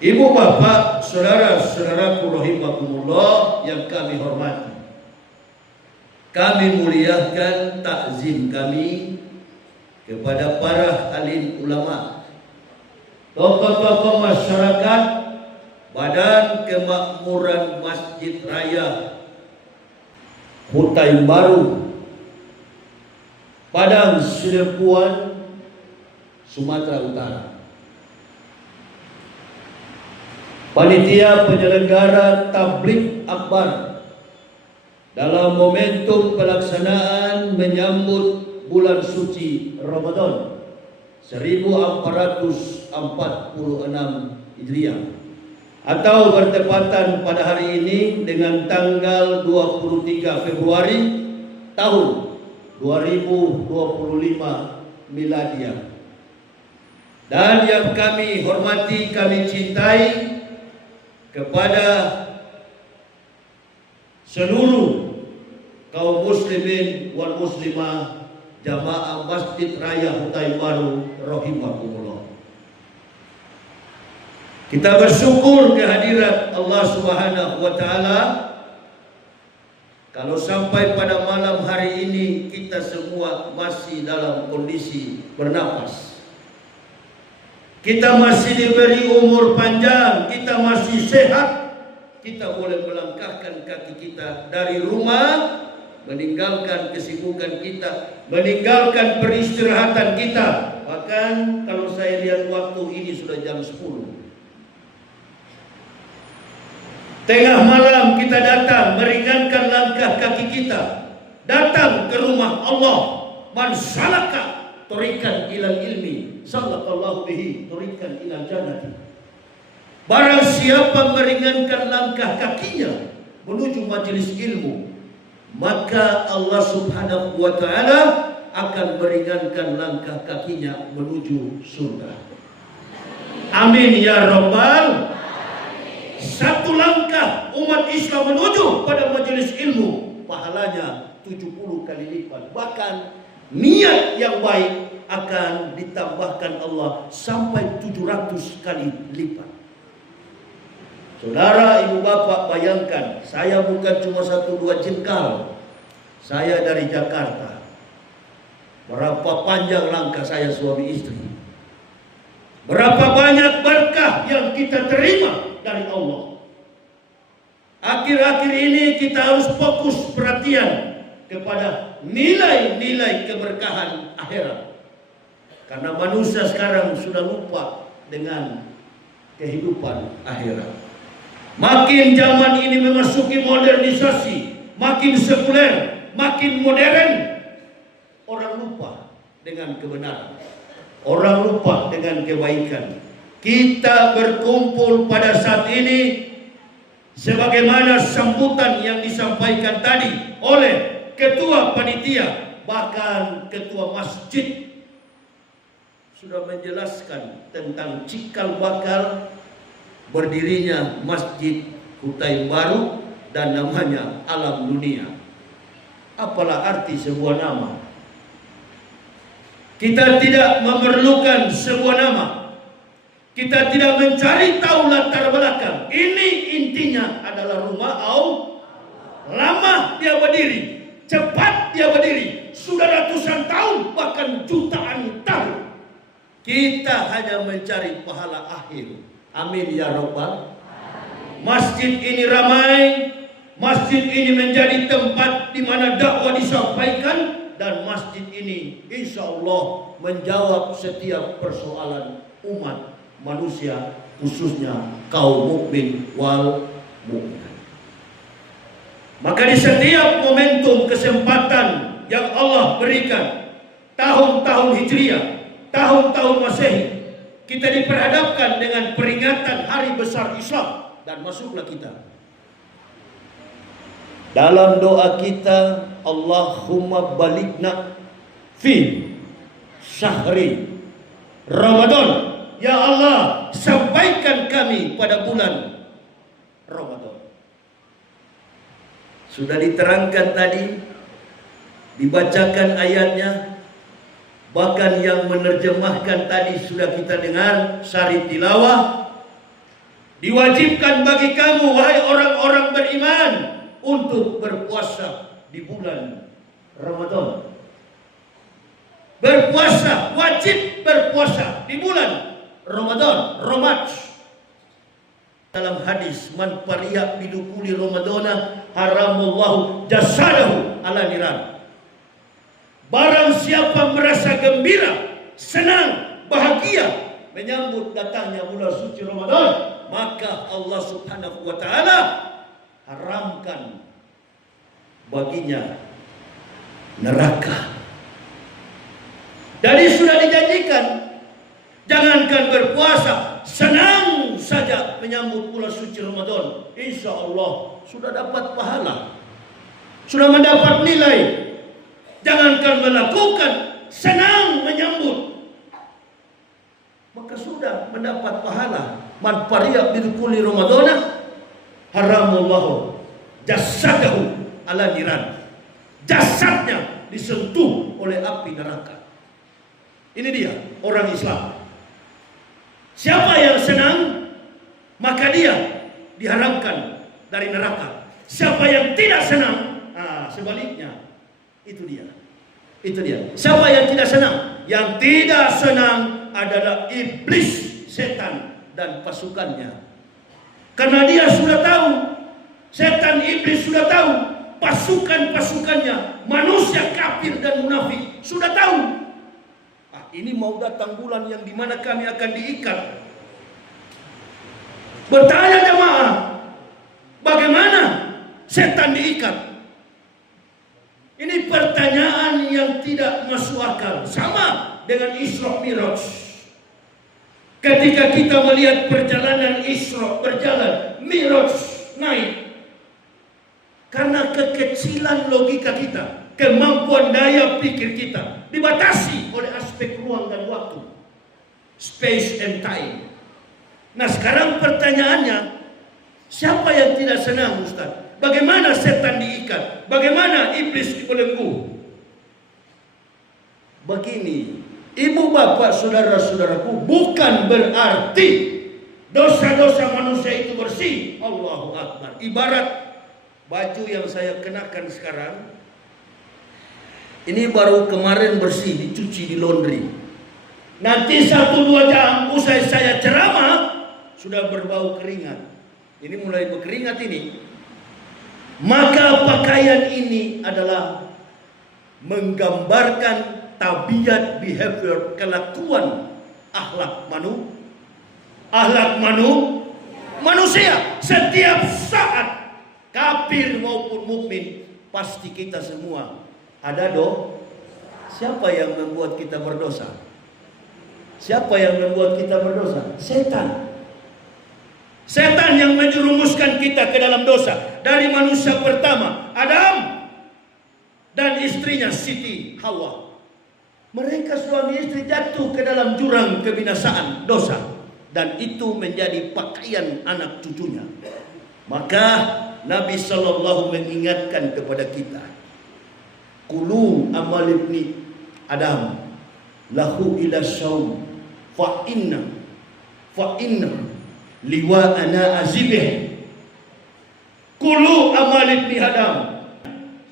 Ibu bapak, saudara-saudaraku rahimakumullah yang kami hormati. Kami muliakan takzim kami kepada para alim ulama, tokoh-tokoh masyarakat, Badan Kemakmuran Masjid Raya Hutai Baru, Padang Sidempuan, Sumatera Utara. Panitia penyelenggara tabligh akbar dalam momentum pelaksanaan menyambut bulan suci Ramadan 1446 Hijriah atau bertepatan pada hari ini dengan tanggal 23 Februari tahun 2025 Miladiah. Dan yang kami hormati, kami cintai, kepada seluruh kaum muslimin wal muslimah jamaah Masjid Raya Hutai Baru rahimakumullah. Kita bersyukur kehadirat Allah Subhanahu wa taala. Kalau sampai pada malam hari ini kita semua masih dalam kondisi bernapas, kita masih diberi umur panjang, kita masih sehat, kita boleh melangkahkan kaki kita dari rumah, meninggalkan kesibukan kita, meninggalkan peristirahatan kita. Bahkan kalau saya lihat waktu ini sudah jam 10. Tengah malam kita datang meringankan langkah kaki kita, datang ke rumah Allah. Man salaka tariqan ilal ilmi sallallahu bihi tariqan ilal jannati. Barang siapa meringankan langkah kakinya menuju majelis ilmu, maka Allah Subhanahu wa taala akan meringankan langkah kakinya menuju surga. Amin ya rabbal. Satu langkah umat Islam menuju pada majelis ilmu, pahalanya 70 kali lipat. Bahkan niat yang baik akan ditambahkan Allah sampai 700 kali lipat. Saudara, ibu bapak, bayangkan, saya bukan cuma 1-2 jengkal. Saya dari Jakarta. Berapa panjang langkah saya suami istri. Berapa banyak berkah yang kita terima dari Allah. Akhir-akhir ini kita harus fokus perhatian kepada nilai-nilai keberkahan akhirat. Karena manusia sekarang sudah lupa dengan kehidupan akhirat. Makin zaman ini memasuki modernisasi, makin sekuler, makin modern, orang lupa dengan kebenaran. Orang lupa dengan kebaikan. Kita berkumpul pada saat ini sebagaimana sambutan yang disampaikan tadi oleh ketua panitia, bahkan ketua masjid sudah menjelaskan tentang cikal bakal berdirinya Masjid Hutai Baru dan namanya Alam Dunia. Apalah arti sebuah nama? Kita tidak memerlukan sebuah nama. Kita tidak mencari tahu latar belakang. Ini intinya adalah rumah Allah. Lama dia berdiri, cepat dia berdiri, sudah ratusan tahun, bahkan jutaan tahun. Kita hanya mencari pahala akhir. Amin ya rabbal. Masjid ini ramai, masjid ini menjadi tempat di mana dakwah disampaikan, dan masjid ini insya Allah menjawab setiap persoalan umat manusia, khususnya kaum mukmin wal mukminat. Maka di setiap momentum kesempatan yang Allah berikan, tahun-tahun Hijriah, tahun-tahun Masehi, kita diperhadapkan dengan peringatan hari besar Islam, dan masuklah kita. Dalam doa kita, Allahumma baligna fi syahri Ramadan. Ya Allah, sampaikan kami pada bulan Ramadan. Sudah diterangkan tadi, dibacakan ayatnya, bahkan yang menerjemahkan tadi sudah kita dengar, syari tilawah. Diwajibkan bagi kamu, wahai orang-orang beriman, untuk berpuasa di bulan Ramadan. Berpuasa, wajib berpuasa di bulan Ramadan, Ramaj. Dalam hadis, man pariya bidukuli Ramadana haramullahu jasadahu ala niran. Barang siapa merasa gembira, senang, bahagia menyambut datangnya bulan suci Ramadan, maka Allah Subhanahu wa taala haramkan baginya neraka. Jadi sudah dijanjikan, jangankan berpuasa, senang saja menyambut bulan suci Ramadan, insya Allah sudah dapat pahala, sudah mendapat nilai. Jangankan melakukan, senang menyambut, maka sudah mendapat pahala. Man pariya bidukuli Ramadana haramullahu jasadahu ala niran. Jasadnya disentuh oleh api neraka. Ini dia orang Islam. Siapa yang senang, maka dia diharamkan dari neraka. Siapa yang tidak senang, sebaliknya, itu dia. Itu dia. Siapa yang tidak senang? Yang tidak senang adalah iblis, setan dan pasukannya. Karena dia sudah tahu, setan iblis sudah tahu, pasukan-pasukannya, manusia kafir dan munafik sudah tahu. Ini mau datang bulan yang dimana kami akan diikat. Bertanya jemaah, bagaimana setan diikat? Ini pertanyaan yang tidak masuk akal. Sama dengan Isra Miraj. Ketika kita melihat perjalanan Isra berjalan, Miraj naik. Karena kekecilan logika kita, kemampuan daya pikir kita dibatasi oleh aspek ruang dan waktu, space and time. Nah sekarang pertanyaannya, siapa yang tidak senang Ustaz? Bagaimana setan diikat? Bagaimana iblis dibelenggu? Begini, ibu bapak saudara-saudaraku, bukan berarti dosa-dosa manusia itu bersih. Allahu Akbar. Ibarat baju yang saya kenakan sekarang, ini baru kemarin bersih, dicuci di laundry. Nanti 1-2 jam usai saya ceramah, sudah berbau keringat. Ini mulai berkeringat ini. Maka pakaian ini adalah menggambarkan tabiat, behavior, kelakuan, akhlak manusia. Setiap saat, kafir maupun mukmin, pasti kita semua ada Siapa yang membuat kita berdosa? Siapa yang membuat kita berdosa? Setan. Setan yang menjerumuskan kita ke dalam dosa. Dari manusia pertama, Adam, dan istrinya Siti Hawa. Mereka suami istri jatuh ke dalam jurang kebinasaan, dosa. Dan itu menjadi pakaian anak cucunya. Maka Nabi SAW mengingatkan kepada kita, Kulu amal ibni Adam lahu ila syaum fa inna liwa ana azibih. Kulu amal ibni Adam,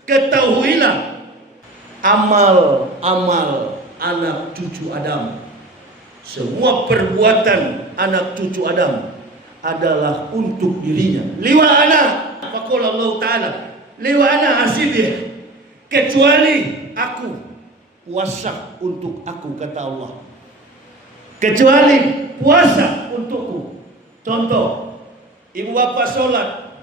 ketahuilah amal anak cucu Adam, semua perbuatan anak cucu Adam adalah untuk dirinya. Liwa ana, faqala Allah Ta'ala, liwa ana azibih, kecuali aku puasa untuk aku, kata Allah. Kecuali puasa untukku. Contoh, ibu bapak sholat,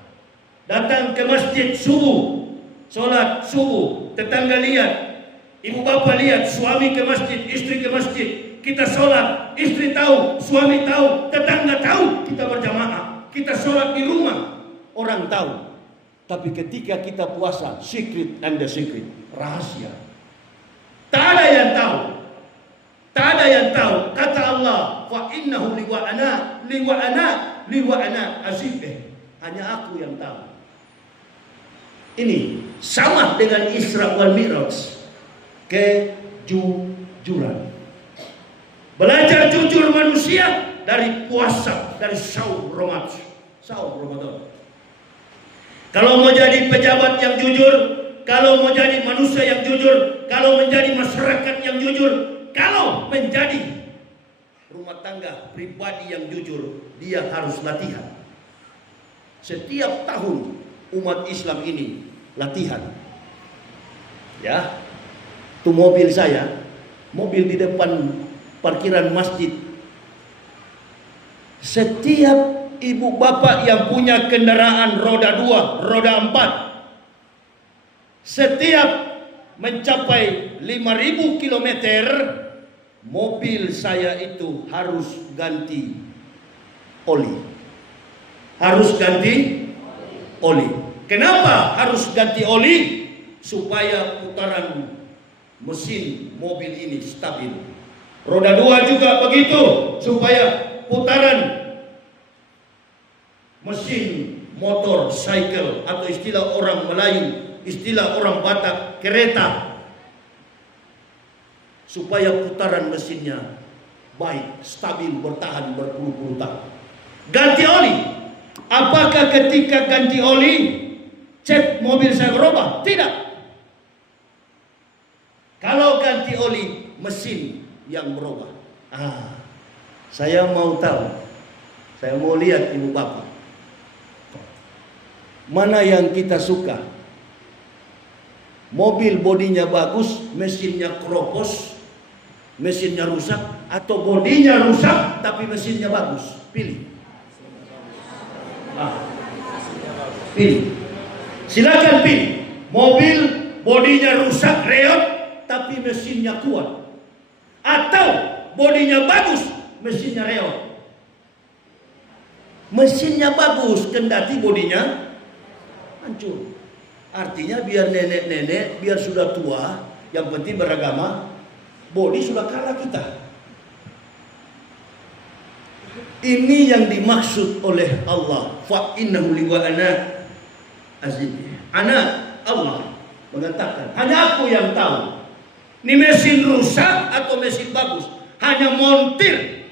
datang ke masjid subuh, sholat subuh, tetangga lihat, ibu bapak lihat, suami ke masjid, istri ke masjid, kita sholat, istri tahu, suami tahu, tetangga tahu, kita berjamaah, kita sholat di rumah, orang tahu. Tapi ketika kita puasa, secret and the secret, rahasia, tak ada yang tahu. Tak ada yang tahu. Kata Allah, fa innahu liwa ana azibeh. Hanya aku yang tahu. Ini sama dengan Isra wal Mi'raj, kejujuran. Belajar jujur manusia dari puasa, dari saum Ramadan. Kalau mau jadi pejabat yang jujur, kalau mau jadi manusia yang jujur, kalau menjadi masyarakat yang jujur, kalau menjadi rumah tangga pribadi yang jujur, dia harus latihan. Setiap tahun umat Islam ini latihan. Ya, itu mobil saya, mobil di depan parkiran masjid. Setiap ibu bapak yang punya kendaraan roda 2, roda 4, setiap mencapai 5.000 kilometer, mobil saya itu harus ganti oli. Harus ganti oli. Kenapa harus ganti oli? Supaya putaran mesin mobil ini stabil. Roda 2 juga begitu, supaya putaran mesin motor cycle, atau istilah orang Melayu, istilah orang Batak, kereta, supaya putaran mesinnya baik, stabil, bertahan berpuluh-puluh tahun. Ganti oli. Apakah ketika ganti oli cek mobil saya berubah? Tidak. Kalau ganti oli, mesin yang berubah. Saya mau tahu, saya mau lihat ibu bapak, mana yang kita suka? Mobil bodinya bagus, mesinnya keropos, mesinnya rusak, atau bodinya rusak tapi mesinnya bagus? Pilih. Pilih. Silakan pilih. Mobil bodinya rusak, reot, tapi mesinnya kuat, atau bodinya bagus, mesinnya reot. Mesinnya bagus, kendati bodinya hancur. Artinya biar nenek-nenek, biar sudah tua, yang penting beragama, bodi sudah kalah kita. Ini yang dimaksud oleh Allah. Fa innahu li wa ana azid. Ana, Allah mengatakan, hanya aku yang tahu ini mesin rusak atau mesin bagus. Hanya montir,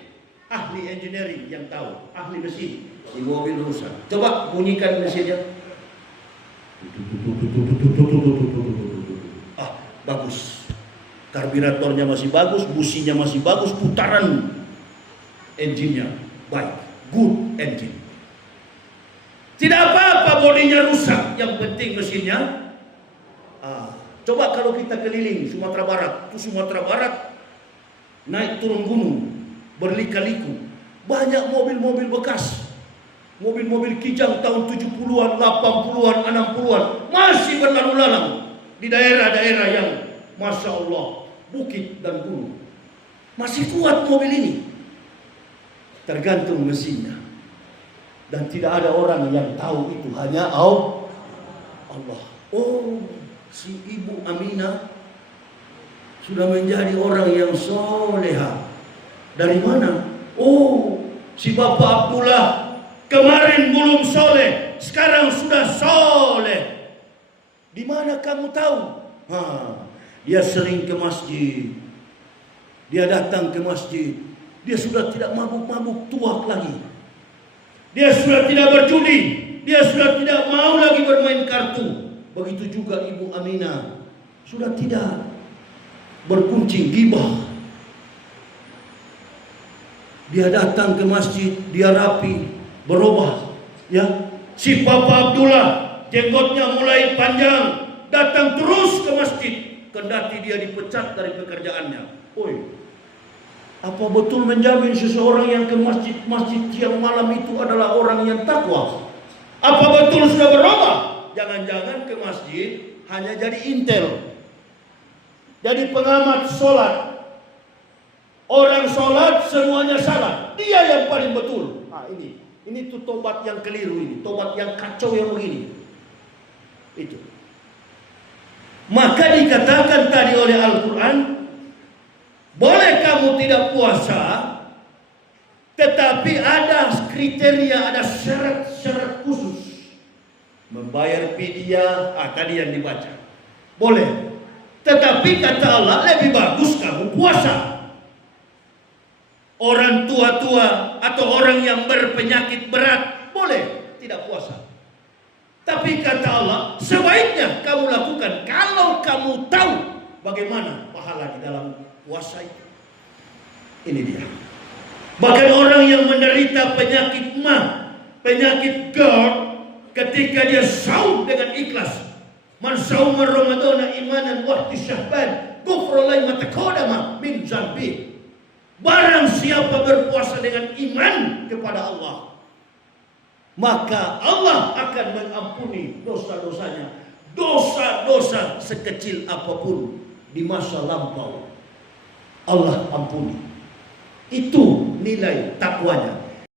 ahli engineering yang tahu, ahli mesin. Di mobil rusak, coba bunyikan mesinnya. Bagus. Karburatornya masih bagus, businya masih bagus, putaran engine-nya baik, good engine. Tidak apa-apa bodinya rusak, yang penting mesinnya. Coba kalau kita keliling Sumatera Barat, itu Sumatera Barat naik turun gunung berlika-liku, banyak mobil-mobil bekas, mobil-mobil kijang tahun 70-an, 80-an, 60-an masih berlalu lalang di daerah-daerah yang Masya Allah, bukit dan gunung. Masih kuat mobil ini. Tergantung mesinnya. Dan tidak ada orang yang tahu itu, hanya Allah. Oh, si Ibu Aminah sudah menjadi orang yang soleha. Dari mana? Oh, si Bapak Abdullah kemarin belum soleh, sekarang sudah soleh. Di mana kamu tahu? Dia sering ke masjid. Dia datang ke masjid. Dia sudah tidak mabuk-mabuk tuak lagi. Dia sudah tidak berjudi. Dia sudah tidak mau lagi bermain kartu. Begitu juga Ibu Aminah sudah tidak berkuncing gibah. Dia datang ke masjid, dia rapi, berubah. Ya, si Papa Abdullah jenggotnya mulai panjang, datang terus ke masjid, kendati dia dipecat dari pekerjaannya. Oi, apa betul menjamin seseorang yang ke masjid siang malam itu adalah orang yang takwa? Apa betul sudah berubah? Jangan-jangan ke masjid hanya jadi intel, jadi pengamat sholat. Orang sholat semuanya salah, dia yang paling betul. Ini tuh tobat yang keliru, ini tobat yang kacau yang begini. Itu. Maka dikatakan tadi oleh Al-Quran, boleh kamu tidak puasa, tetapi ada kriteria, ada syarat-syarat khusus. Membayar fidyah, tadi yang dibaca. Boleh. Tetapi kata Allah, lebih bagus kamu puasa. orang tua-tua atau orang yang berpenyakit berat boleh tidak puasa. Tapi kata Allah, sebaiknya kamu lakukan kalau kamu tahu bagaimana pahala di dalam puasa itu. Ini dia. Bahkan orang yang menderita penyakit penyakit GERD, ketika dia saum dengan ikhlas, man sauma ramadhana imanan wa ihtisaban ghufra lahu ma taqaddama min dzanbi. Barang siapa berpuasa dengan iman kepada Allah, maka Allah akan mengampuni dosa-dosanya, dosa-dosa sekecil apapun di masa lampau Allah ampuni. Itu nilai takwanya.